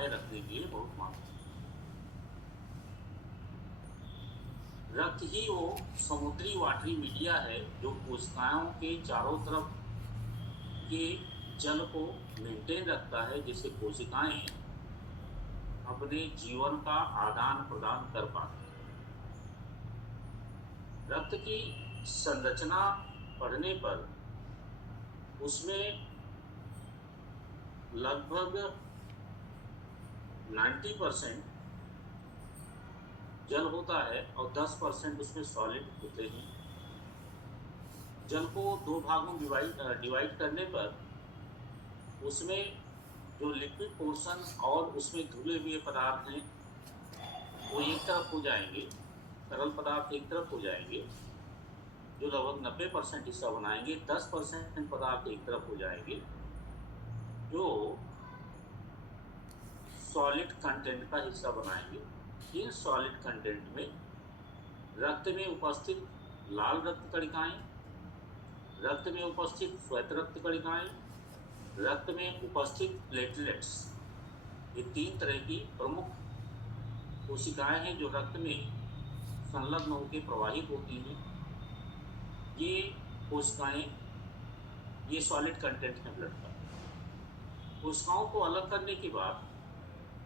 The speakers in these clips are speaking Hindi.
बनाए रखने के लिए बहुत महत्वपूर्ण। रक्त ही वो समुद्री वाटरी मीडिया है जो कोशिकाओं के चारों तरफ के जल को मेंटेन रखता है, जिससे कोशिकाएं अपने जीवन का आदान प्रदान कर पाती हैं। रक्त की संरचना पढ़ने पर उसमें लगभग 90% जल होता है और 10% उसमें सॉलिड होते हैं। जल को दो भागों डिवाइड करने पर उसमें जो लिक्विड पोर्शन और उसमें घुले हुए पदार्थ हैं वो एक तरफ हो जाएंगे, तरल पदार्थ एक तरफ हो जाएंगे जो लगभग 90% हिस्सा बनाएंगे। 10% पदार्थ एक तरफ हो जाएंगे जो सॉलिड कंटेंट का हिस्सा बनाएंगे। इन सॉलिड कंटेंट में रक्त में उपस्थित लाल रक्त कणिकाएं, रक्त में उपस्थित श्वेत रक्त कणिकाएं, रक्त में उपस्थित प्लेटलेट्स, ये 3 तरह की प्रमुख कोशिकाएं हैं जो रक्त में संलग्न होकर प्रवाहित होती हैं। ये कोशिकाएं, ये सॉलिड कंटेंट है ब्लड का। कोशिकाओं को अलग करने के बाद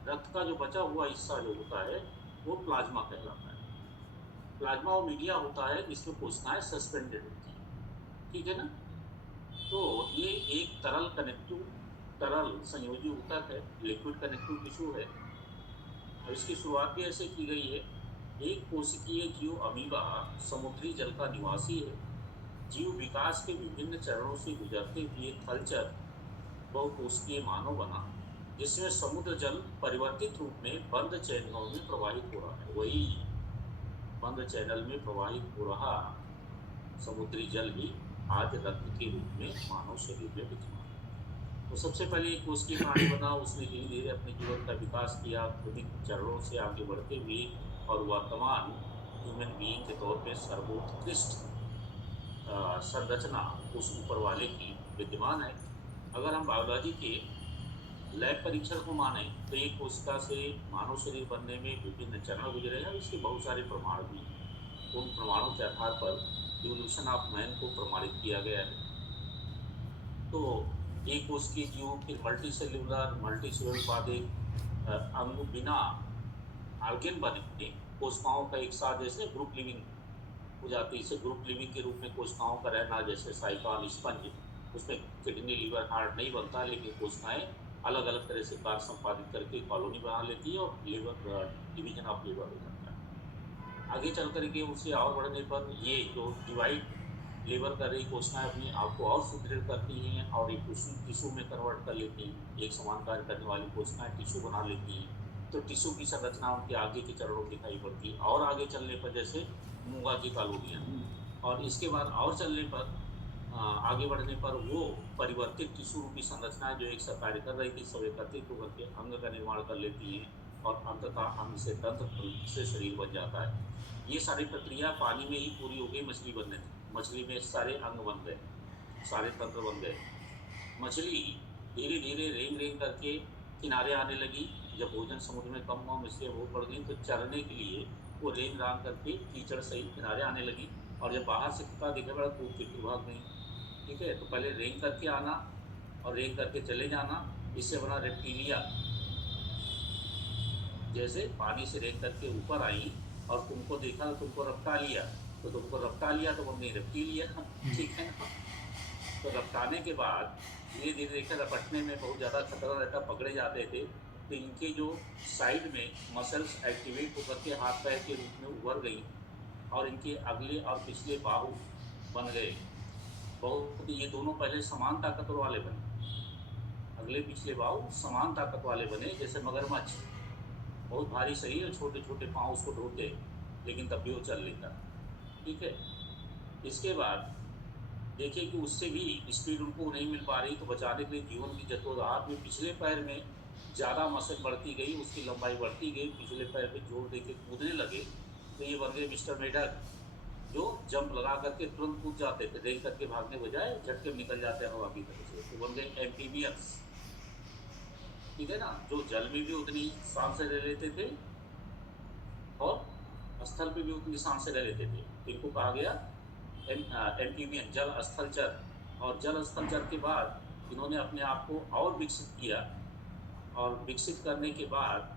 रक्त का जो बचा हुआ हिस्सा जो होता है वो प्लाज्मा कहलाता है। प्लाज्मा वो मीडिया होता है जिसमें कोशिकाएं सस्पेंडेड होती हैं, ठीक है ना। तो ये एक तरल संयोजी ऊतक है, लिक्विड कनेक्टिव टिश्यू है और इसकी शुरुआत भी ऐसे की गई है। एक कोशिकीय जीव अमीबा समुद्री जल का निवासी है। जीव विकास के विभिन्न चरणों से गुजरते हुए थलचर बहुकोशिकीय मानव बना, जिसमें समुद्र जल परिवर्तित रूप में बंद चैनलों में प्रवाहित हो रहा है। वही बंद चैनल में प्रवाहित हो रहा समुद्री जल ही आज रक्त के रूप में मानव शरीर में विद्यमान है। तो सबसे पहले एक कोशिकीय प्राणी बना, उसने धीरे धीरे अपने जीवन का विकास किया, क्रमिक चरणों से आगे बढ़ते हुए और वर्तमान ह्यूमन बीइंग के तौर पे सर्वोत्कृष्ट संरचना उस ऊपर वाले की विद्यमान है। अगर हम बायोलॉजी के लैब परीक्षण को माने तो एक कोशिका से मानव शरीर बनने में विभिन्न चरण गुजरे हैं। इसके बहुत सारे प्रमाण भी हैं। उन प्रमाणों के आधार पर इवोल्यूशन ऑफ मैन को प्रमाणित किया गया है। तो एक कोशिकीय जीव फिर मल्टीसेलुलर उपादेय अंग बिना ऑर्गेन बने कोशिकाओं का एक साथ जैसे ग्रुप लिविंग हो जाती है। इसे ग्रुप लिविंग के रूप में कोशिकाओं का रहना, जैसे साइटॉन स्पंज, उसमें किडनी लिवर हार्ट नहीं बनता, लेकिन कोशिकाएं अलग अलग तरह से कार्य संपादित करके कॉलोनी बना लेती है और लिवर डिवीजन ऑफ लिवर हो जाता है। आगे चल करके उससे और बढ़ने पर ये जो डिवाइड लिवर कर रही कोशिकाएं अपनी आपको और सुदृढ़ करती हैं और एक टिश्यू में कन्वर्ट कर लेती हैं। एक समान कार्य करने वाली कोशिकाएं टिश्यू बना लेती हैं, तो टिश्यू की संरचना उनके आगे के चरणों दिखाई पड़ती है। और आगे चलने पर जैसे मूंगा की कॉलोनियाँ, और इसके बाद और चलने पर आगे बढ़ने पर वो परिवर्तित टिश्यू रूपी संरचनाएं जो एक साथ कार्य कर रही थी सब एकत्रित होकर के अंग का निर्माण कर लेती हैं और अंततः अंग से तंत्र से शरीर बन जाता है। ये सारी प्रक्रिया पानी में ही पूरी हो गई मछली बनने तक। मछली में सारे अंग बन गए, सारे तंत्र बन गए। मछली धीरे धीरे रेंग रेंग करके किनारे आने लगी। जब भोजन समुद्र में कम हुआ, मछलियाँ बहुत बढ़ गई, तो चरने के लिए वो रेंग रांग करके कीचड़ सहित किनारे आने लगी। और जब बाहर से खतरा दिखे बड़ा कूद के फिर भाग गई। ठीक है, तो पहले रेंग करके आना और रेंग करके चले जाना, इससे बना रेप्टीलिया। जैसे पानी से रेंग करके ऊपर आई और तुमको देखा तो तुमको रफ्ता लिया, तो तुमको रफ्ता लिया तो बन गई रेप्टीलिया। ठीक है ना। तो रफ्ताने के बाद धीरे धीरे देखा रपटने में बहुत ज़्यादा खतरा रहता, पकड़े जाते थे, तो इनके जो साइड में मसल्स एक्टिवेट होकर के हाथ पैर के रूप में उभर गई और इनके अगले और पिछले बाहु बन गए। बहुत ये दोनों पहले समान ताकतवर वाले बने, अगले पिछले बाहु समान ताकत वाले बने। जैसे मगरमच्छ बहुत भारी शरीर, छोटे छोटे पाँव उसको ढोते, लेकिन तब भी वो चल लेता। ठीक है, इसके बाद देखिए कि उससे भी स्पीड उनको नहीं मिल पा रही, तो बचाने के लिए जीवन की जद्दोजहद में पिछले पैर में ज़्यादा मसल बढ़ती गई, उसकी लंबाई बढ़ती गई, पिछले पैर पे जोर दे के कूदने लगे, तो ये बन गए मिस्टर मेढक, जो जंप लगा करके तुरंत कूद जाते थे, रेंग करके भागने बजाय झटके निकल जाते हैं हवा की तरफ से, तो बन गए एम्फीबियंस। ठीक है ना, जो जल में भी उतनी सांसें ले लेते थे और स्थल पे भी उतनी सांसें ले लेते थे। इनको कहा गया एम्फीबियन, जल स्थलचर। और जल स्थलचर के बाद इन्होंने अपने आप को और विकसित किया, और विकसित करने के बाद,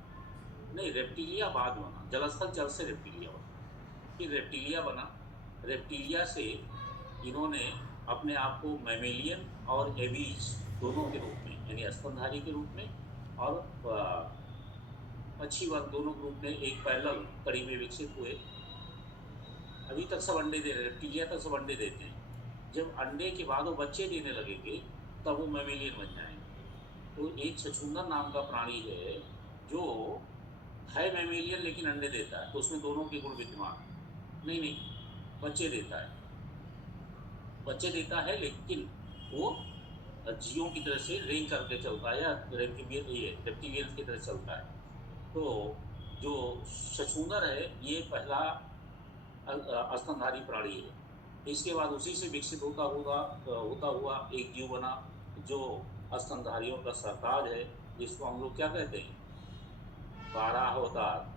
नहीं, रेप्टिलिया बाद बना, जल स्थलचर से रेप्टिलिया बना, फिर रेप्टिलिया बना। रेप्टिलिया से इन्होंने अपने आप को मैमेलियन और एवीज दोनों के रूप में, यानी स्तनधारी के रूप में और पक्षी वर्ग दोनों ग्रुप में एक पैरेलल कड़ी में विकसित हुए। अभी तक सब अंडे दे रहे, रेप्टिलिया तक सब अंडे देते हैं। जब अंडे के बाद वो बच्चे देने लगेंगे तब वो मैमेलियन बन जाएंगे। तो एक छछूंदर नाम का प्राणी है जो है मैमेलियन लेकिन अंडे देता है, तो उसमें दोनों के गुण विद्यमान। नहीं नहीं, बच्चे देता है, बच्चे देता है, लेकिन वो जियो की तरह से रेंग करके चलता है, या रेप्टिलियन की तरह चलता है। तो जो छछूंदर है ये पहला स्तनधारी प्राणी है। इसके बाद उसी से विकसित होता हुआ एक जीव बना जो स्तनधारियों का सरताज है, जिसको हम लोग क्या कहते हैं, 12 अवतार।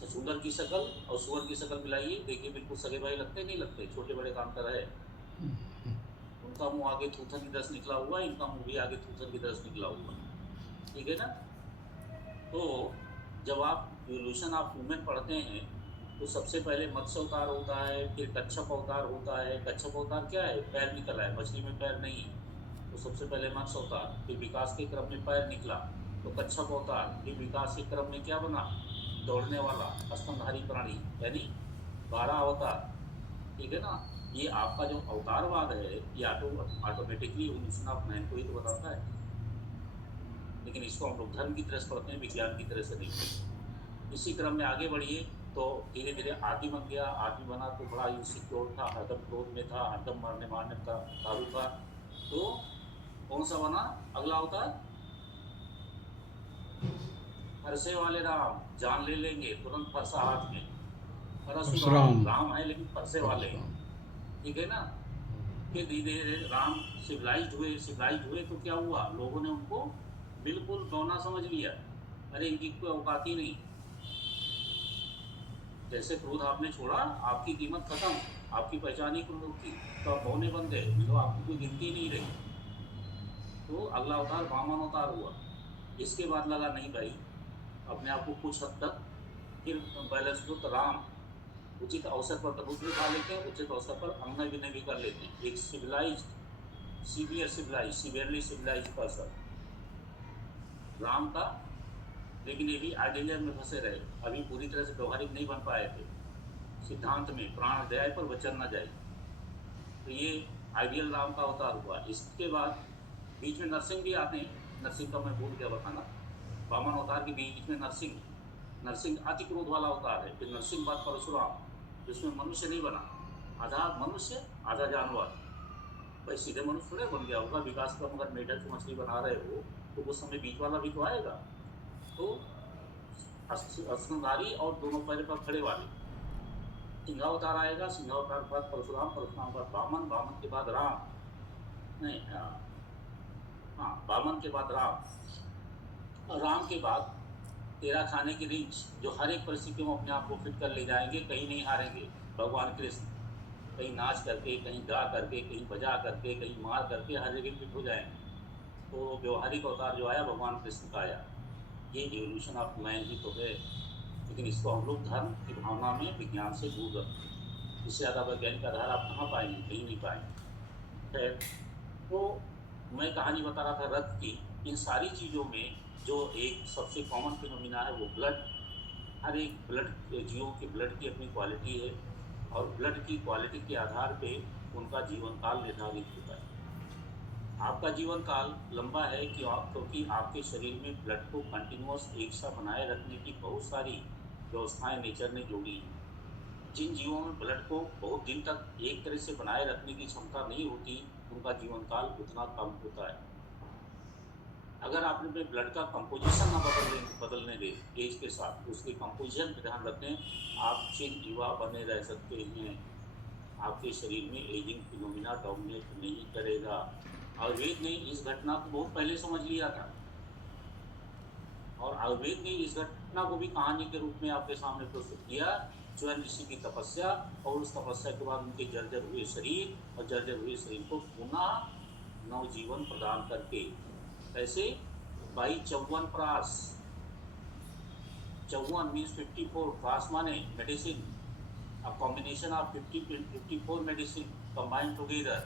छछूंदर की शक्ल और सुअर की शक्ल मिलाइए, देखिए बिल्कुल सगे भाई लगते नहीं लगते, छोटे बड़े काम का है। उनका मुंह आगे थूथन की तरह निकला हुआ, इनका मुंह भी आगे थूथन की तरह निकला हुआ, ठीक है ना। तो जब आप इवोल्यूशन ऑफ ह्यूमन पढ़ते हैं तो सबसे पहले मत्स्य अवतार होता है, फिर कच्छप अवतार होता है। कच्छप अवतार क्या है, पैर निकला है, मछली में पैर नहीं है, तो सबसे पहले मत्स्य अवतार, फिर विकास के क्रम में पैर निकला तो कच्छप अवतार, फिर विकास के क्रम में क्या बना, दौड़ने वाला स्तनधारी प्राणी, यानी 12 अवतार, ठीक है ना। ये आपका जो अवतारवाद है ये ऑटोमेटिकली इवोल्यूशन ऑफ मैन को ही तो बताता है, लेकिन इसको हम लोग धर्म की तरह से पढ़ते हैं, विज्ञान की तरह से नहीं। इसी क्रम में आगे बढ़िए तो धीरे धीरे आदि बन गया। आदि बना तो बड़ा इनसिक्योर था, हरदम क्रोध में था, हरदम मरने मारने का काबू था। तो कौन सा बना अगला अवतार, फरसे वाले राम, जान ले लेंगे तुरंत फरसा हाथ में, परशुराम। राम है लेकिन फरसे वाले, ठीक है ना। फिर धीरे धीरे राम सिविलाइज्ड हुए तो क्या हुआ, लोगों ने उनको बिल्कुल गौना समझ लिया, अरे इनकी कोई औकात ही नहीं। जैसे क्रोध आपने छोड़ा, आपकी कीमत खत्म, आपकी पहचान ही क्रोध की, तो आप बौने बन गए, तो आपकी कोई गिनती नहीं रही। तो अगला अवतार वामन अवतार हुआ। इसके बाद लगा नहीं भाई, अपने आप को कुछ हद तक फिर बैलेंस को, तो राम उचित अवसर पर तबूत भी खा लेते हैं, उचित अवसर पर अन्न विनय भी कर लेते हैं। एक सीवियरली सिविलाइज पर्सन राम का, लेकिन ये भी आइडियलिज्म में फंसे रहे, अभी पूरी तरह से व्यवहारिक नहीं बन पाए थे। सिद्धांत में प्राण जाए पर वचन न जाए, तो ये आइडियल राम का अवतार हुआ। इसके बाद बीच में नरसिंह भी आते हैं, नरसिंह का मैं भूल गया बताना। वामन अवतार के बीच में नरसिंह अति क्रोध वाला अवतार है। फिर नरसिंह बाद परशुराम, जिसमें मनुष्य नहीं बना, आधा मनुष्य आधा जानवर। भाई सीधे मनुष्य थोड़े बन गया होगा, विकास का मगर मेढक की मछली बना रहे हो तो उस समय बीच वाला भी तो आएगा। तो स्तनधारी और दोनों पैर पर खड़े वाले, सिंहावतार आएगा, सिंहावतार के बाद परशुराम, परशुराम के बाद वामन के बाद राम, नहीं, हाँ, वामन के बाद राम, और राम के बाद तेरा खाने की रीछ, जो हर एक परिस्थिति में अपने आप को फिट कर ले जाएंगे, कहीं नहीं हारेंगे। भगवान कृष्ण कहीं नाच करके, कहीं गा करके, कहीं बजा करके, कहीं मार करके, हर जगह फिट हो जाएंगे। तो व्यवहारिक अवतार जो आया भगवान कृष्ण का आया, ये इवोल्यूशन ऑफ मैन ही तो है। लेकिन इसको हम लोग धर्म की भावना में विज्ञान से दूर रखते हैं। इससे ज़्यादा वैज्ञानिक आधार आप कहाँ पाएंगे, कहीं नहीं पाएंगे। खैर, तो मैं कहानी बता रहा था रक्त की। इन सारी चीज़ों में जो एक सबसे कॉमन फिनोमिना है वो ब्लड। हर एक ब्लड जीवों की ब्लड की अपनी क्वालिटी है, और ब्लड की क्वालिटी के आधार पे उनका जीवन काल निर्धारित होता है। आपका जीवन काल लंबा है क्योंकि आपके शरीर में ब्लड को कंटिन्यूअस एक सा बनाए रखने की बहुत सारी व्यवस्थाएं नेचर ने जोड़ी हैं। जिन जीवों में ब्लड को बहुत दिन तक एक तरह से बनाए रखने की क्षमता नहीं होती, उनका जीवन काल उतना कम होता है। अगर आप अपने ब्लड का कंपोजिशन ना बदलने दें एज के साथ, उसके कंपोजिशन पर ध्यान रखें, आप चिर युवा बने रह सकते हैं। आपके शरीर में एजिंग फिनोमिना डोमिनेट नहीं करेगा। आयुर्वेद ने इस घटना को बहुत पहले समझ लिया था, और आयुर्वेद ने इस घटना को भी कहानी के रूप में आपके सामने प्रस्तुत किया। स्वयं ऋषि की तपस्या, और उस तपस्या के बाद उनके जर्जर हुए शरीर, और जर्जर हुए शरीर को पुनः नवजीवन प्रदान करके। कैसे? बाई 54 प्रास। 54 मीन्स 54, प्रास माने medicine, a combination of 54 medicine combined together.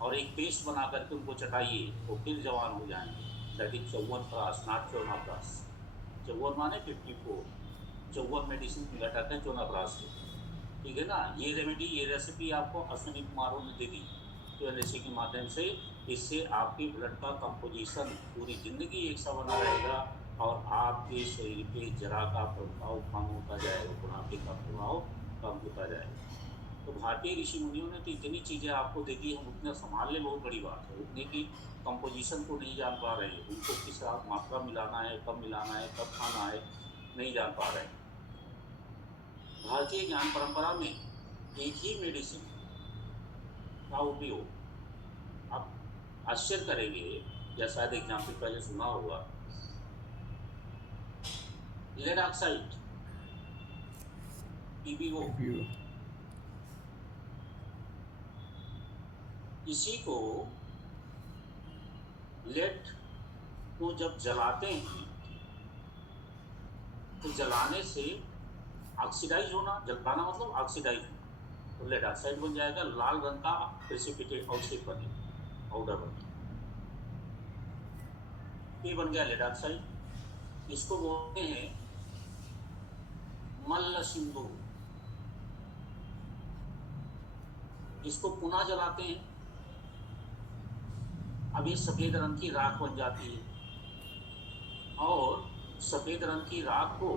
और एक पेस्ट बना करके उनको चटाइए, वो फिर जवान हो जाएंगे। दैट इज 54 प्रास, नॉट 54 प्रास। 54 माने 54, 54 मेडिसिन घटाते हैं 54 प्रास से, ठीक है ना। ये रेमेडी, ये रेसिपी आपको अश्विनी कुमारों ने दे दी ऋषि के माध्यम से। इससे आपकी ब्लड का कंपोजिशन पूरी जिंदगी एक सा बना रहेगा, और आपके शरीर पे जरा का प्रभाव कम होता जाएगा, बुढ़ापे का प्रभाव कम होता जाएगा। तो भारतीय ऋषि मुनियों ने तो इतनी चीज़ें आपको दे दी, हम उतना संभाल लें बहुत बड़ी बात है। उतने की कंपोजिशन को नहीं जान पा रहे हैं, उनको किस मात्रा मिलाना है, कब मिलाना है, कब खाना है, नहीं जान पा रहे हैं। भारतीय ज्ञान परंपरा में एक ही मेडिसिन का उपयोग, आप आश्चर्य करेंगे, या शायद एग्जाम्पल पहले सुना होगा, लेड ऑक्साइड, PbO। इसी को, लेड को जब जलाते हैं तो जलाने से ऑक्सीडाइज होना, जलाना मतलब ऑक्सीडाइज होना, तो लेड ऑक्साइड बन जाएगा, लाल रंग का प्रेसिपिटेट अवशेष बने, पाउडर बने, ये बन गया लेड ऑक्साइड। इसको बोलते हैं मल्ल सिंधु। इसको पुनः जलाते हैं, अब ये सफेद रंग की राख बन जाती है, और सफेद रंग की राख को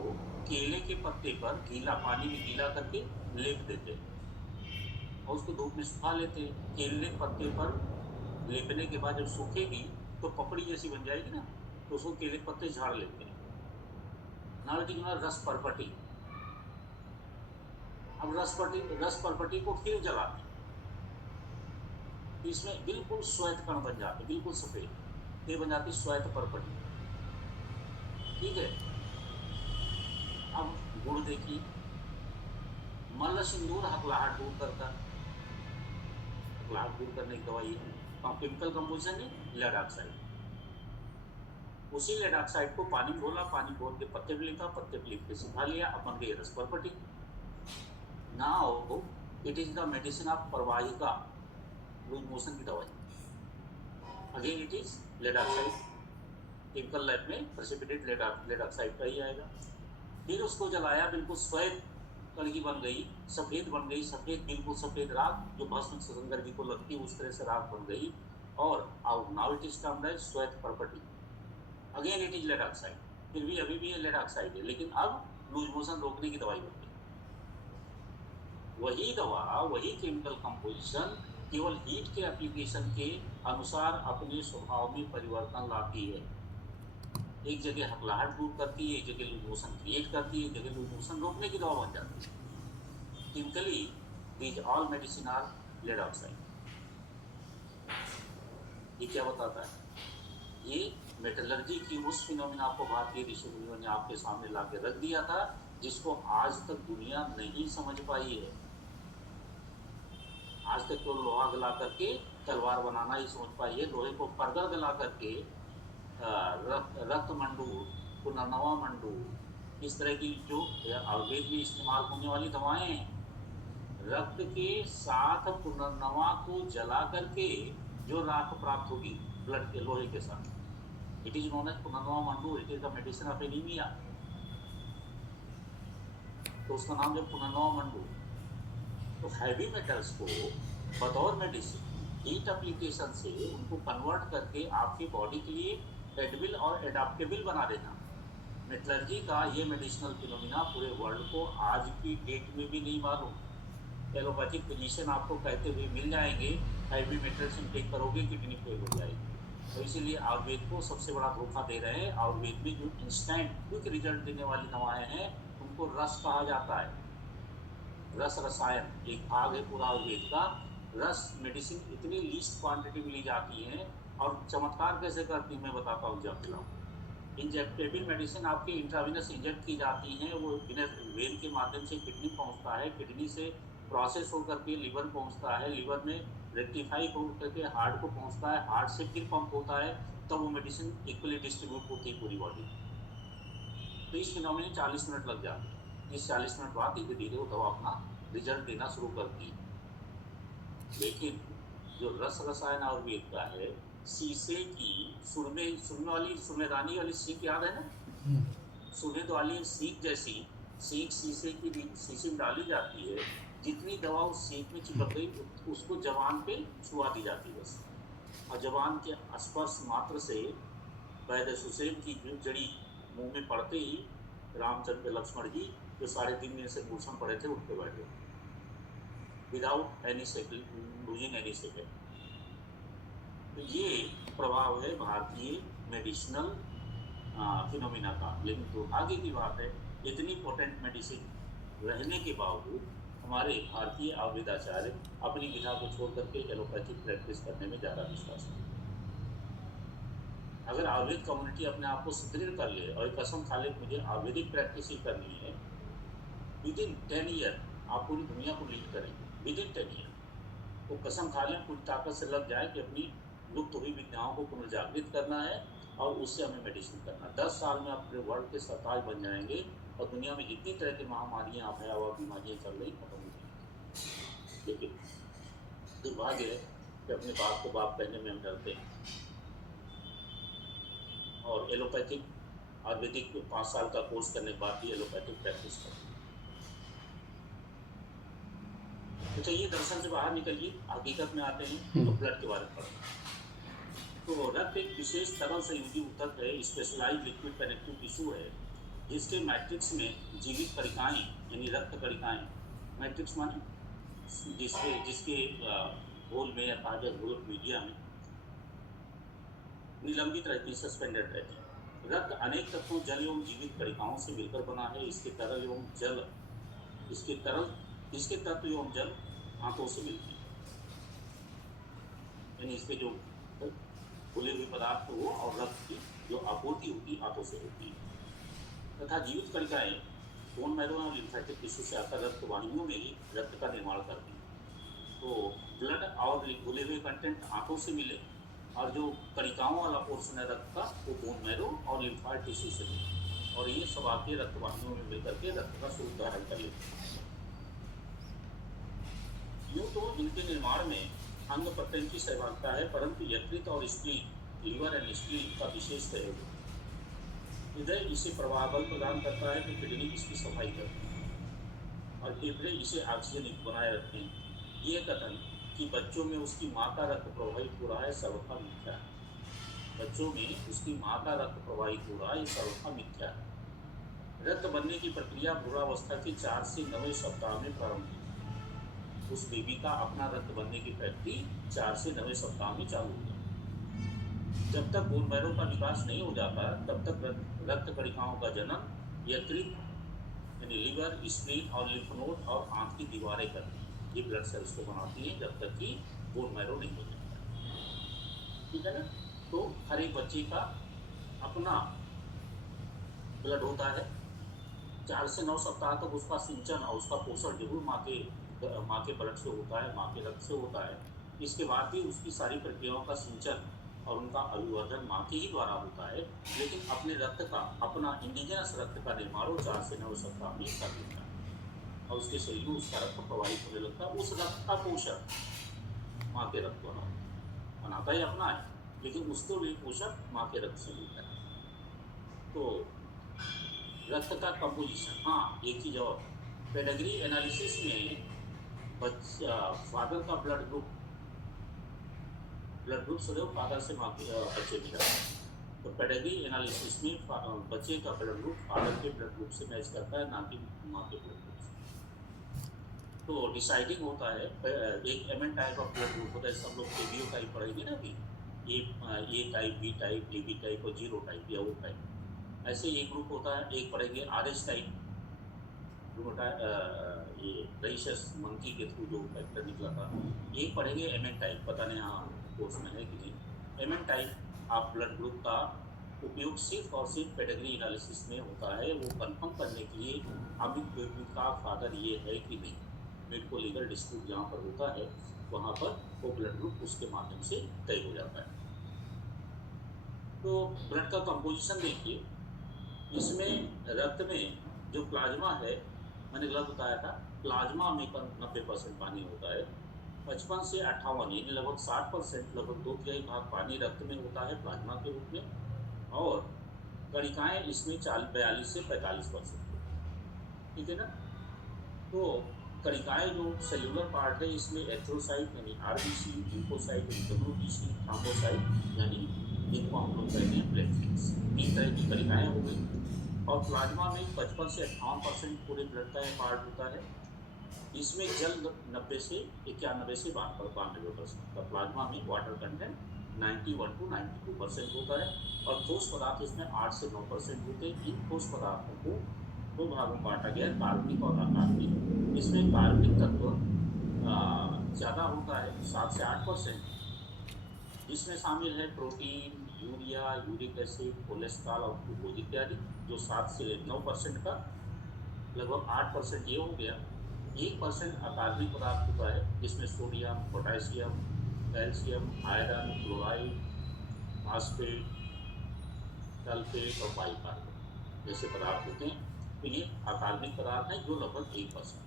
केले के पत्ते पर गीला पानी में गीला करके लेप देते हैं, और उसको धूप में सुखा लेते हैं। केले के पत्ते पर लेपने के बाद जब सूखेगी तो पपड़ी जैसी बन जाएगी ना, तो उसको केले के पत्ते झाड़ लेते हैं। नाविक रस परपटी। अब रस परपटी को फिर जलाते हैं, इसमें बिल्कुल श्वेत कण बन जाते, बिल्कुल सफेद, ये बन जाती श्वेत परपटी, ठीक है। अब गुड़ देखिए, मल्ल सिंदूर हकलाहट दूर करता है, हकलाहट दूर करने की दवाई है। केमिकल कंपोजिशन है लेड ऑक्साइड। उसी लेड ऑक्साइड को पानी में घोला, पानी घोल के पत्ते पे लिखा, पत्ते पे लिख के सुखा लिया, अब बन गई रस परपटी। Now it is the medicine of प्रवाहिका, लूज मोशन की दवाई। Again it is lead oxide, chemical lab में प्रेसिपिटेट लेड ऑक्साइड का ही आएगा। फिर उसको जलाया, बिल्कुल श्वेत कणगी बन गई, सफेद बन गई, सफेद बिल्कुल सफेद राख जो भस्म सतंगर्गी को लगती है उस तरह से राख बन गई, और now it is termed as श्वेत परपटी। Again it is lead oxide, फिर भी अभी भी लेड ऑक्साइड है, लेकिन अब लूज मोशन रोकने की दवाई बन गई। वही दवा, वही केमिकल कंपोजिशन केवल हीट के एप्लीकेशन के अनुसार अपने स्वभाव में परिवर्तन लाती है। एक जगह हकलाहट दूर करती है, एक जगह लूज मोशन क्रिएट करती है, एक जगह लूज मोशन रोकने की दवा बन जाती है। Chemically these all medicine are lead oxide. ये क्या बताता है? ये मेटलर्जी की उस फिनोमिना को भारतीय ऋषि मुनियों ने आपके सामने ला के रख दिया था, जिसको आज तक दुनिया नहीं समझ पाई है। आज तक तो लोहा गला करके तलवार बनाना ही समझ पाई है, लोहे को परगर गला करके रक्त मंडू, पुनर्नवा मंडू, इस तरह की जो आयुर्वेद में इस्तेमाल होने वाली दवाएं हैं, रक्त के साथ पुनर्नवा को जला करके जो राख प्राप्त होगी ब्लड के लोहे के साथ, it is known as Punarnava Mandur, it is the medicine of anaemia. तो उसका नाम है पुनर्नवा मंडू। तो हैवी मेटल्स को बतौर मेडिसिन हीट एप्लीकेशन से उनको कन्वर्ट करके आपकी बॉडी के लिए एडिबल और एडाप्टेबल बना देना, मेटलर्जी का ये मेडिसिनल फिनोमिना पूरे वर्ल्ड को आज की डेट में भी नहीं मालूम। एलोपैथिक फिजिशियन आपको कहते हुए मिल जाएंगे, हैवी मेटल्स इनटेक करोगे किडनी फेल हो जाएगी। तो इसीलिए आयुर्वेद को सबसे बड़ा धोखा दे रहे हैं। आयुर्वेद में जो इंस्टेंट क्विक रिजल्ट देने वाली दवाएं हैं उनको रस कहा जाता है। रस रसायन एक भाग है पूरा आयुर्वेद का, रस मेडिसिन इतनी लीस्ट क्वांटिटी में ली जाती है, और चमत्कार कैसे करती है मैं बताता हूँ, जब पिलाऊँ। इंजेक्टेबल मेडिसिन आपके इंट्रावेनस इंजेक्ट की जाती हैं, वो वेन के माध्यम से किडनी पहुंचता है, किडनी से प्रोसेस होकर के लिवर पहुंचता है, लिवर में रेक्टिफाई होकर के हार्ट को पहुंचता है, हार्ट से फिर पंप होता है, तब वो मेडिसिन इक्वली डिस्ट्रीब्यूट होती है पूरी बॉडी में। तो इस फिनोमिना 40 मिनट लग जाते हैं। इस 40 मिनट बाद धीरे धीरे वो दवा अपना रिजल्ट देना शुरू करती है। लेकिन जो रस रसायन आयुर्वेद का है, शीशे की सुरमे सुरमे वाली सुरमेदानी वाली सीख याद है ना, सुरमे वाली सीख जैसी सीख शीशे में डाली जाती है, जितनी दवा उस सीख में चिपक गई उसको जवान पे छुआ दी जाती है बस, और जवान के स्पर्श मात्र से वैद्य सुसेन की जड़ी मुंह में पड़ते ही रामचंद्र लक्ष्मण जी जो 3.5 दिन से मूर्छन पड़े थे उठ के बैठे, without any second, losing any second. तो ये प्रभाव है भारतीय मेडिसिनल फिनोमिना का। लेकिन दुर्भाग्य की बात है, इतनी पोटेंट मेडिसिन रहने के बावजूद हमारे भारतीय आयुर्वेदाचार्य अपनी विधा को छोड़ करके एलोपैथिक प्रैक्टिस करने में ज़्यादा विश्वास करते हैं। अगर आयुर्वेद कम्युनिटी अपने आप को सुदृढ़ कर ले और कसम खा ले मुझे आयुर्वेदिक प्रैक्टिस ही करनी है, विद इन 10 ईयर आप पूरी दुनिया को लीड करेंगे। विद इन 10 ईयर वो कसम खा लें, पूरी ताकत से लग जाए कि अपनी लुप्त हुई विद्याओं को पुनर्जागृत करना है और उससे हमें मेडिसिन करना। 10 साल में अपने वर्ल्ड के सरताज बन जाएंगे और दुनिया में जितनी तरह की महामारियाँ भयावह बीमारियाँ चल रही खत्म हो जाएंगी। लेकिन दुर्भाग्य है कि अपने बाप को बाप कहने में हम डरते हैं और एलोपैथिक आयुर्वेदिक 5 साल का कोर्स करने के बाद भी एलोपैथिक प्रैक्टिस करते हैं। तो चलिए दर्शन से बाहर निकलिए, हकीकत में आते हैं तो ब्लड के बारे में पढ़ते हैं। तो रक्त एक विशेष तरल संयोजी ऊतक है, स्पेशलाइज लिक्विड कनेक्टिव टिश्यू है, जिसके मैट्रिक्स में जीवित कणिकाएं यानी रक्त कणिकाएं, मैट्रिक्स माने जिसके होल में अर्थात होल मीडिया में निलंबित रहती, सस्पेंडेड रहती है। रक्त अनेक तत्वों जल एवं जीवित कणिकाओं से मिलकर बना है। इसके तत्व एवं जल हाथों से मिलते हैं, यानी इसके जो खुले हुए पदार्थ हो और रक्त की जो आपूर्ति होती है हाथों से होती है। तथा जीवित कणिकाएं बोन मैरो और लिम्फेटिक टिश्यू से आकर रक्त वाहिनियों में ही रक्त का निर्माण करती है। तो ब्लड और घुले हुए कंटेंट हाथों से मिले और जो कणिकाओं वाला पोर्शन है रक्त का वो बोन मैरो और लिम्फाइड टिश्यू से मिले, और ये सब आके रक्त वाहिनियों में मिलकर के रक्त का शुद्धिकरण कर लेते हैं। यूँ तो इनके निर्माण में अंग प्रत्यंग की सहभागिता है, परंतु यकृत और स्प्लीन, लीवर एंड स्प्लीन का विशेष सहयोग है। हृदय इसे प्रवाह बल प्रदान करता है, तो किडनी इसकी सफाई करती है और फेफड़े इसे ऑक्सीजन युक्त बनाए रखते हैं। ये कथन कि बच्चों में उसकी माँ का रक्त प्रवाहित हो रहा है सर्वथा मिथ्या है। बच्चों में उसकी माँ का रक्त प्रवाहित हो रहा है, ये सर्वथा मिथ्या है। रक्त बनने की प्रक्रिया भ्रूणावस्था के 4 से 9 सप्ताह में प्रारंभ होती है। उस बेबी का अपना रक्त बनने की प्रक्रिया 4 से 9 सप्ताह में चालू हो जाती है। जब तक बोन मैरो का विकास नहीं हो जाता तब तक रक्त कणिकाओं का जन्म यकृत यानी लिवर, स्प्लीन और लिम्फ नोड और आंत की दीवारें करती हैं। ये ब्लड सेल्स को बनाती हैं जब तक कि बोन मैरो नहीं हो जाता, ठीक है ना। तो हर एक बच्चे का अपना ब्लड होता है। 4 से 9 सप्ताह तक उसका सिंचन और उसका पोषण जरूर माँ के ब्लड से होता है, माँ के रक्त से होता है। इसके बाद भी उसकी सारी प्रक्रियाओं का सिंचन और उनका अभिवर्धन माँ के ही द्वारा होता है। लेकिन अपने रक्त का, अपना इंडिजिनस रक्त का निर्माण 4 से 9 सप्ताह में कर देता है और उसके शरीर में उसका रक्त प्रवाहित होने लगता है। उस रक्त का पोषण माँ के रक्त द्वारा बनाता ही अपना है, लेकिन उसको भी पोषण माँ के रक्त से मिलता है। तो रक्त का कंपोजिशन, हाँ एक चीज और, पेडिग्री एनालिसिस में फादर का ब्लड ग्रुप सदैव फादर से माँ के बच्चे में जाता है। तो पेडिग्री एनालिसिस में बच्चे का ब्लड ग्रुप फादर के ब्लड ग्रुप से मैच करता है, ना कि माँ के ब्लड ग्रुप से। तो डिसाइडिंग होता है, एक MN type of blood group होता है, सब लोग केबीओ टाइप पढ़ेंगे ना अभी, A type, B type, AB type और जीरो टाइप या ओ टाइप, ऐसे एक ग्रुप होता है। एक पढ़ेंगे आरएच टाइप, ये रेशस मंकी के थ्रू जो फैक्टर निकला था। ये पढ़ेंगे एमएन टाइप, पता नहीं हाँ कोर्स में है कि नहीं। एमएन टाइप आप ब्लड ग्रुप का उपयोग सिर्फ और सिर्फ पेडिग्री एनालिसिस में होता है, वो कंफर्म करने के लिए अमित बेबी का फादर ये है कि नहीं। मेडिको लीगल डिस्प्यूट जहाँ पर होता है वहाँ पर वो ब्लड ग्रुप उसके माध्यम से तय हो जाता है। तो ब्लड का कंपोजिशन देखिए, इसमें रक्त में जो प्लाज्मा है, मैंने गलत बताया था, प्लाज्मा में 90% पानी होता है। 55 से 58 यानी लगभग 60%, लगभग 2/3 भाग पानी रक्त में होता है प्लाज्मा के रूप में, और कणिकाएं इसमें 42 से 45%। ठीक है ना। तो कणिकाएं जो सेल्यूलर पार्ट है, इसमें एथ्रोसाइट यानी आरबीसी, ल्यूकोसाइट यानी डब्ल्यूबीसी, थ्रोम्बोसाइट यानी जिनको हम लोग कहते हैं प्लेटलेट्स, 3 तरह की कणिकाएं हो गई। और प्लाज्मा में 55 से 58% पूरे ब्लड का पार्ट होता है। इसमें जल 90 से 91 से 92% का, प्लाज्मा में वाटर कंटेंट 91 to 92% होता है। और ठोस पदार्थ इसमें 8 से 9% होते हैं। इन ठोस पदार्थों को 2 भागों में बांटा गया, कार्बनिक और अकार्बनिक। इसमें कार्बनिक तत्व ज़्यादा होता है, 7 से 8%। इसमें शामिल है protein, urea, uric acid, cholesterol और ग्लूकोज इत्यादि, जो 7 से 9% का। लगभग 8% ये हो गया। 1% अकार्बनिक पदार्थ होता है, जिसमें sodium, potassium, calcium, iron, chloride, phosphate, sulphate और बाइकार्बोनेट जैसे पदार्थ होते हैं। तो ये अकार्बनिक पदार्थ हैं, जो लगभग 1%।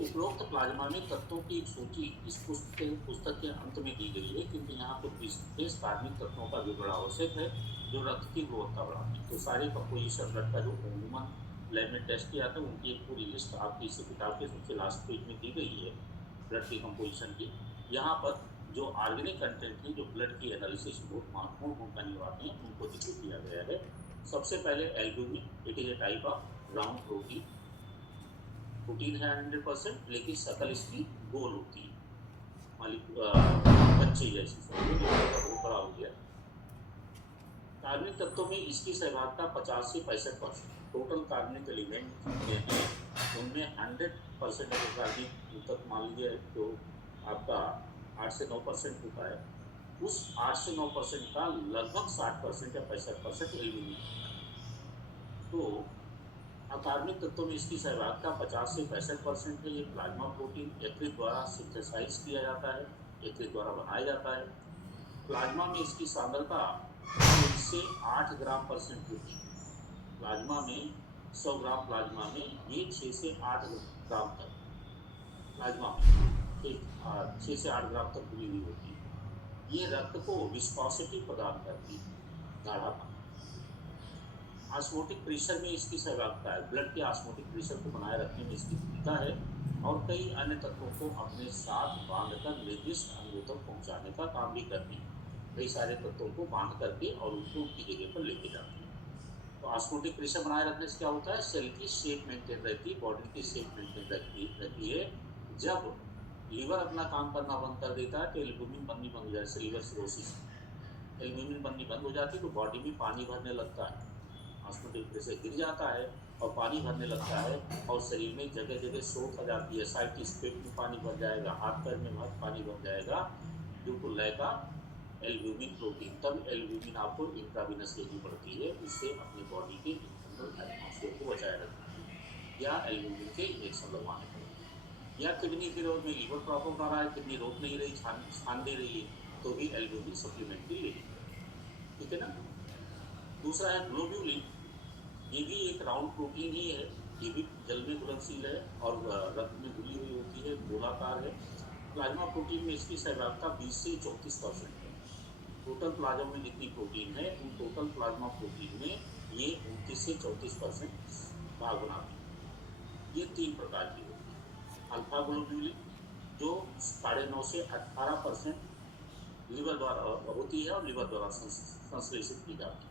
उपरोक्त प्लाज्मा में तत्वों की एक सूची इस पुस्तक के अंत में दी गई है, क्योंकि यहाँ कुछ विशेष कार्बनिक तत्वों का विवरण आवश्यक है जो रक्त की गुणवत्ता बढ़ाते हैं। तो सारे कंपोजिशन ब्लड का जो अमूमन लैब में टेस्ट किया था, उनकी एक पूरी लिस्ट आपकी इस किताब के सबसे लास्ट पेज में दी गई है ब्लड की कंपोजिशन की। यहाँ पर जो ऑर्गेनिक कंटेंट है, जो ब्लड की एनालिसिस में बहुत महत्वपूर्ण भूमिका निभाते हैं, उनको जिक्र किया गया है। सबसे पहले albumin, it is a type of round protein. Protein है 100%, लेकिन शक्ल इसकी गोल होती है, बच्चे जैसी। बहुत बड़ा हो गया। कार्बनिक तत्वों में इसकी सहभागिता 50 से 65%। टोटल कार्बनिक एलिमेंट जितने हैं उनमें 100% अगर कार्बनिक तत्व मान लीजिए तो आपका 8 से 9% होता है, उस 8 से 9% का लगभग 60% या 65% एल्यूमिनियम। तो अकार्बनिक तत्वों में इसकी सहभागिता 50 से 65% है। ये प्लाज्मा प्रोटीन यकृत द्वारा सिंथेसाइज किया जाता है, यकृत द्वारा बनाया जाता है। प्लाज्मा में इसकी सांद्रता 6 से 8 ग्राम % होती है। प्लाज्मा में 100 ग्राम प्लाज्मा में ये 6 से 8 ग्राम तक प्लाज्मा में 6 से 8 ग्राम तक खुली हुई होती है। ये रक्त को विस्कोसिटी प्रदान करती है, गाढ़ापन। ऑस्मोटिक प्रेशर में इसकी सहभागिता है, ब्लड के ऑस्मोटिक प्रेशर को बनाए रखने में इसकी भूमिका है, और कई अन्य तत्वों को अपने साथ बांधकर निर्दिष्ट अंगों तक पहुंचाने का काम भी करती है। कई सारे तत्वों को बांध करके और उनको उनकी जगह पर लेके जाती है। तो ऑस्मोटिक प्रेशर बनाए रखने से क्या होता है, सेल की शेप मेंटेन रहती है, बॉडी की शेप मेंटेन रहती है। जब लीवर अपना काम करना बंद कर देता है तो एल्ब्यूमिन बननी बंद हो जाती है। लीवर सिरोसिस, एल्ब्यूमिन बननी बंद हो जाती है, तो बॉडी में पानी भरने लगता है, ऑस्मोटिक प्रेशर गिर जाता है और पानी भरने लगता है, और शरीर में जगह जगह स्रोत आ जाती है। साइटिस, पेट में पानी भर जाएगा, हाथ पैर में पानी भर जाएगा, due to lack of albumin protein. तब एल्ब्यूमिन आपको इंट्रावीनस लेनी पड़ती है, इससे अपनी बॉडी के इंटरनल एटमॉस्फेयर को बचाए रखना है, या एल्ब्यूमिन के इंजेक्शन लगवाने पड़ते हैं। या किडनी विरोध में लीवर प्रॉब्लम कर रहा है, किडनी रोक नहीं रही, छान दे रही है, तो भी एल्ब्यूमिन सप्लीमेंट्री लेनी पड़ेगी। ठीक है ना। दूसरा है ग्लोब्यूलिन। ये भी एक राउंड प्रोटीन ही है, ये भी जल में घुलनशील है और रक्त में घुली हुई होती है, गोलाकार है। प्लाज्मा प्रोटीन में इसकी सहभागिता 20 से 34% है। टोटल प्लाज्मा में जितनी प्रोटीन है, उन टोटल प्लाज्मा प्रोटीन में ये 29 से 34% भाग बनाती है। ये 3 प्रकार की होती है। अल्फा ग्लोब्यूलिन जो 9.5 से 18% लीवर द्वारा होती है और लीवर द्वारा संश्लेषित की जाती है।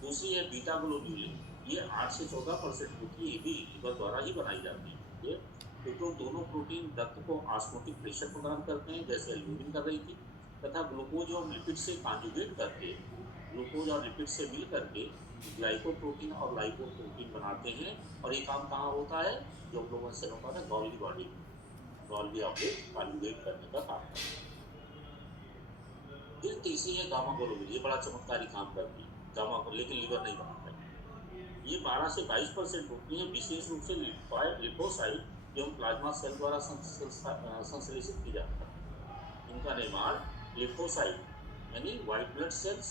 दूसरी है बीटा ग्लोब्यूलिन, ये 8 से 14% होती है, ये भी लीवर द्वारा ही बनाई जाती है। ये तो दोनों प्रोटीन रक्त को ऑस्मोटिक प्रेशर प्रदान करते हैं, जैसे एल्ब्यूमिन कर रही थी, तथा ग्लूकोज और लिपिड से कॉन्जुगेट करके, ग्लूकोज और लिपिड से मिल करके ग्लाइकोप्रोटीन और लाइपोप्रोटीन बनाते हैं। और ये काम कहाँ होता है? जो हम लोगों से होता है गॉल्गी बॉडी में, गॉल्गी ऑब्जेक्ट कॉन्जुगेट करने का काम करता है। फिर तीसरी है गामा ग्लोबुलिन, ये बड़ा चमत्कारी काम करती है गामा को, लेकिन लीवर नहीं बनाता है। ये 12 से 22% होती है, विशेष रूप से लिपोसाइट एवं प्लाज्मा सेल द्वारा संश्लेषित की जाता है। इनका निर्माण लिपोसाइट यानी व्हाइट ब्लड सेल्स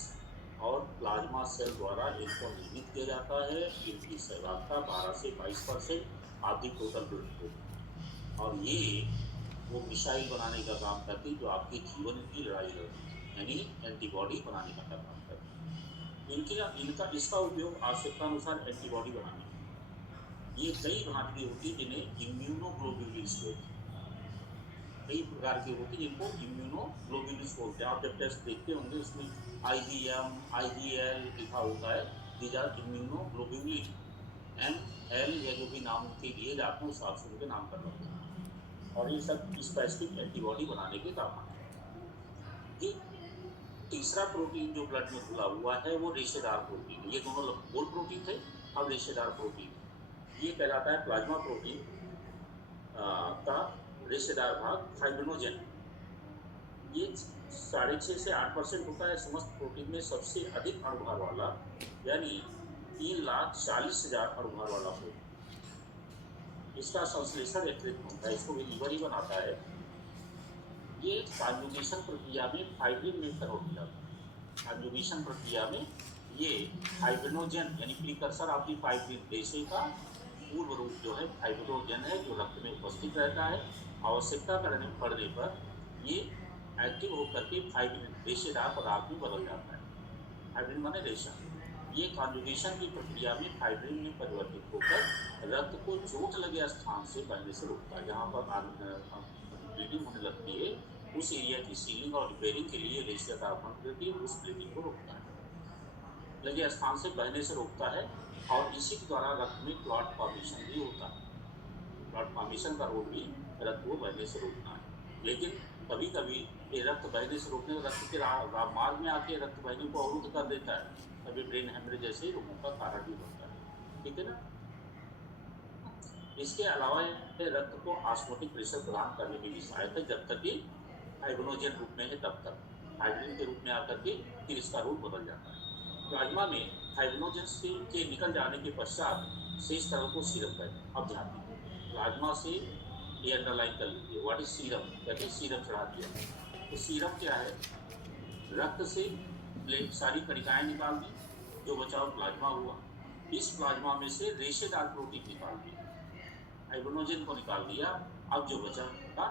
और प्लाज्मा सेल द्वारा इनको निर्मित किया जाता है। इनकी सहभागिता 12 से 22% आदि टोटल ब्लड को, और ये वो मिसाइल बनाने का काम करती जो आपके जीवन की लड़ाई लड़ती, यानी एंटीबॉडी बनाने का काम करती। इनका इसका उपयोग आवश्यकता अनुसार एंटीबॉडी बनाने में। ये कई भांति की होती है जिन्हें इम्यूनोग्लोब्यूलिन्स बोलते हैं। कई प्रकार की होती है जिनको इम्यूनोग्लोब्यूलिन्स बोलते हैं। आप जब टेस्ट देखते होंगे उसमें IgM, IgL लिखा होता है। These are immunoglobulin. ML या जो भी नाम उनके दिए जाते हैं उस हिसाब से उनके नाम करना होता है, और ये सब स्पेसिफिक एंटीबॉडी बनाने के काम आते हैं। तीसरा प्रोटीन जो ब्लड में घुला हुआ है वो रेशेदार प्रोटीन है। ये दोनों गोल प्रोटीन थे, अब रेशेदार प्रोटीन, ये कहलाता है प्लाज्मा प्रोटीन का रेशेदार भाग फाइब्रिनोजेन। ये 6.5 से 8% होता है समस्त प्रोटीन में। सबसे अधिक अणुभार वाला यानी 3,40,000 अणुभार वाला प्रोटीन। इसका संश्लेषण यकृत होता है, इसको भी लीवर ही बनाता है। ये कॉन्जुगेशन प्रक्रिया में फाइब्रिन में कन्वर्ट हो जाता है। कॉन्जुगेशन प्रक्रिया में ये फाइब्रिनोजेन यानी प्रीकर्सर ऑफ द फाइब्रिन रेशे का पूर्व रूप जो है फाइब्रिनोजेन है, जो रक्त में उपस्थित रहता है। आवश्यकता पड़ने पर ये एक्टिव होकर के फाइब्रिन रेशेदार पदार्थ में बदल जाता है। फाइब्रिन माने रेशा। ये कॉन्जुगेशन की प्रक्रिया में फाइब्रिन में परिवर्तित होकर रक्त को चोट लगे स्थान से बहने से रोकता है। जहाँ पर ब्लीडिंग होने लगती है उस एरिया की सीलिंग और रिपेयरिंग के लिए रेशेदार बंद करके उस ब्लीडिंग को रोकता है, लगे स्थान से बहने से रोकता है। और इसी के द्वारा रक्त में क्लॉट फॉर्मेशन भी होता है। क्लॉट फॉर्मेशन का रोल भी रक्त को बहने से रोकना है। लेकिन कभी कभी ये रक्त बहने से रोकने, रक्त के मार्ग में आके रक्त बहने को अवरुद्ध कर देता है, कभी ब्रेन हेमरेज जैसे रोगों का कारण भी बनता है। ठीक है ना। इसके अलावा रक्त को ऑस्मोटिक प्रेशर प्रदान करने में भी सहायक है। जब तक ये फाइब्रिनोजेन रूप में है तब तक फाइब्रिन के रूप में आकर के फिर इसका रूप बदल जाता है। प्लाज्मा में फाइब्रिनोजेन के निकल जाने के पश्चात शेष तरल को सीरम कहते हैं। अब ध्यान दीजिए, प्लाज्मा से ये अंडरलाइन कर लीजिए, व्हाट इज सीरम, कहते हैं सीरम चढ़ा दिया। तो सीरम क्या है? रक्त से सारी कणिकाएं निकाल दी, जो बचाव प्लाज्मा हुआ। इस प्लाज्मा में से रेशेदार प्रोटीन निकाल दिया, फाइब्रिनोजेन को निकाल दिया। अब जो बचा था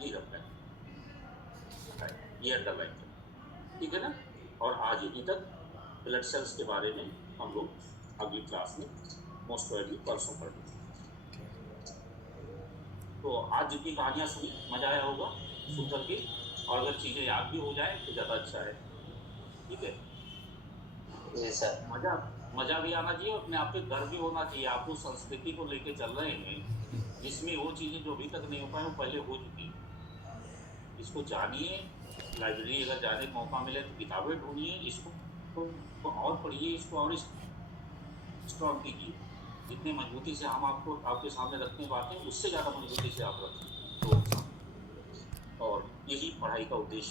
ये रखा है, ये अंडरलाइन कर, ठीक है ना। और आज यहीं तक ब्लड सेल्स के बारे में हम लोग अगली क्लास में मोस्ट प्रोबेबली परसों पढ़ेंगे। तो आज जितनी कहानियाँ सुनी मजा आया होगा सुन करके, और अगर चीज़ें याद भी हो जाए तो ज़्यादा अच्छा है। ठीक है जी सर। मजा भी आना चाहिए, अपने आप पे गर्व भी होना चाहिए। आप उस संस्कृति को लेके चल रहे हैं जिसमें वो चीज़ें जो अभी तक नहीं हो पाए वो पहले हो चुकी हैं। इसको जानिए, लाइब्रेरी अगर जाने का मौका मिले तो किताबें ढूंढिए, इसको तो और पढ़िए, इसको और स्ट्रॉन्ग कीजिए। जितनी मजबूती से हम आपको आपके सामने रखने बातें, उससे ज़्यादा मजबूती से आप रखें। तो और यही पढ़ाई का उद्देश्य